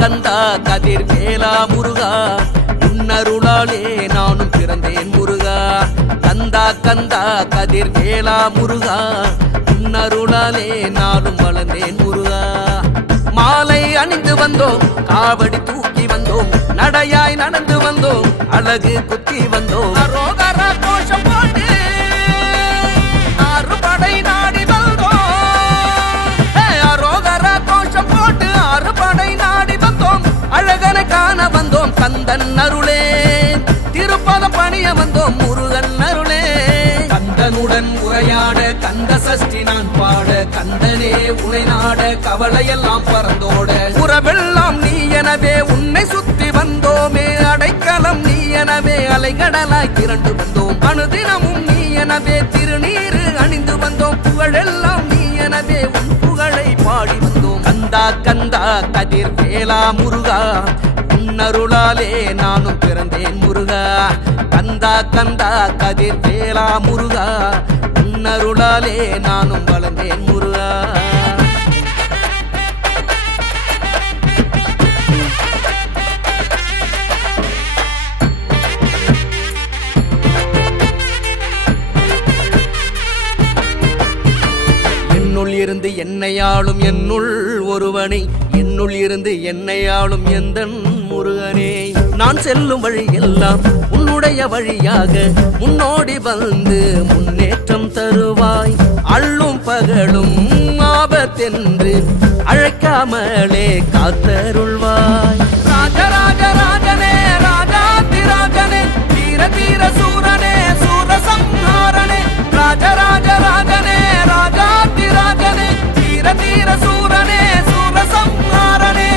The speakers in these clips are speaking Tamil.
கந்தா கதிர் வேலா முருகா உன்னருளாலே நானும் பிறந்தேன் முருகா. கந்தா கந்தா கதிர் வேலா முருகா உன்னருளாலே நானும் வளர்ந்தேன் முருகா. மாலை அணிந்து வந்தோம், காவடி தூக்கி வந்தோம், நடையாய் நடந்து வந்தோம், அழகு குத்தி வந்தோம். அரோகர கோஷம் போட்டு அறுபடை நாடி வந்தோம். அரோகர கோஷம் போட்டு அறுபடை நாடி வந்தோம், அழகனை காண வந்தோம். கந்தன் அருளே திருப்பதம் பணிய வந்தோம் முருகன் அருளே. கந்தனுடன் உரையாட கந்த சஷ்டி நான் பாட, கந்தனே உனை நாட கவலையெல்லாம் பறந்தோட. உறவெல்லாம் நீ எனவே உன்னை சுத்தி வந்தோமே, அடைக்கலம் நீ எனவே அலைகடலாய் திரண்டு வந்தோம். அனுதினமும் நீ எனவே திருநீரு அணிந்து வந்தோம், புகழெல்லாம் நீ எனவே உன் புகழை பாடி வந்தோம். கந்தா கந்தா கதிர் வேலா முருகா உன்னருளாலே நானும் பிறந்தேன் முருகா. கந்தா கந்தா கதிர் வேலா முருகா உன்னருளாலே நானும் வளர்ந்தேன் முருகா. என்னுள் இருந்து என்னையாளும் என்னுள் ஒருவனை, என்னுள் இருந்து என்னையாளும் எந்தன் முருகனே. நான் செல்லும் வழி எல்லாம் உன்னுடைய வழியாக முன்னோடி வந்து முன்னேற்றம் தருவாய். அள்ளும் பகலும் ஆபத்தென்று அழைக்காமலே காத்தருள்வாய். ராஜராஜ ராஜனே ராஜாதிராஜனே தீர தீர சூரனே சூரசம்ஹாரனே. ராஜராஜ ராஜனே ராஜாதிராஜனே தீர தீர சூரனே சூரசம்ஹாரனே.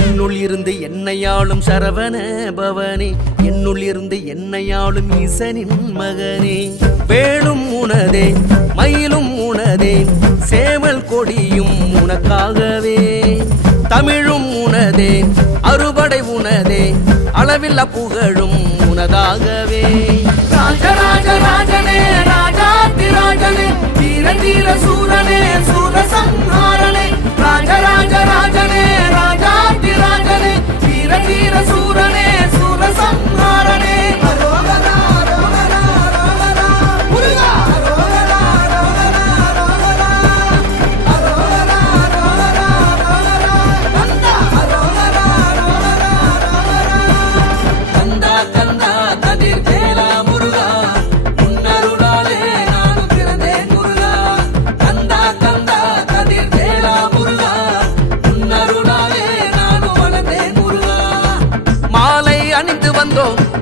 என்னுள் இருந்து என்னையாளும் சரவண பவனே, என்னுள் இருந்து என்னையாளும் ஈசனின் மகனே. வேலும் உனதே மயிலும் உனதே சேவல் கொடியும் உனக்காகவே. தமிழும் உனதே அறுபடை உனதே அளவில்ல புகழும் உனதாகவே. ராஜராஜ ராஜனே ராஜாதிராஜனே தீர தீர சூரனே சூரசம்ஹாரனே. ராஜராஜ ராஜனே ராஜாதிராஜனே தீர தீர சூரனே சூரசம்ஹாரனே.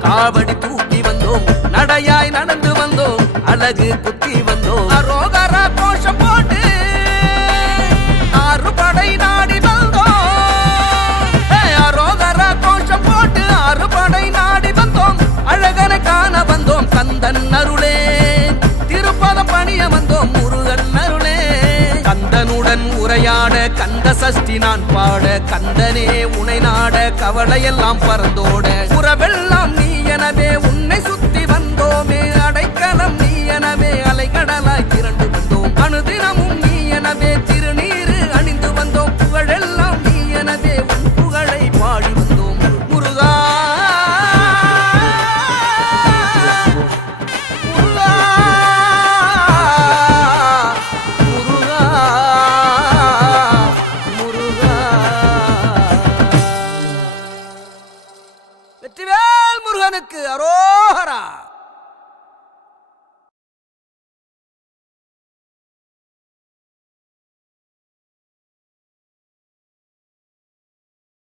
காவடி தூக்கி வந்தோம், நடையாய் நடந்து வந்தோம், அழகு குத்தி வந்தோம். அரோகர கோஷம் போட்டு அறுபடை நாடி வந்தோம். அரோகர கோஷம் போட்டு அறுபடை நாடி வந்தோம், அழகனை காண வந்தோம். கந்தன் அருளே திருப்பதம் பணிய வந்தோம் முருகன் அருளே. கந்தனுடன் உரையாட கந்த சஷ்டி நான் பாட, கந்தனே உனை நாட கவலையெல்லாம் பறந்தோட. உறவெல்லாம் நீ எனவே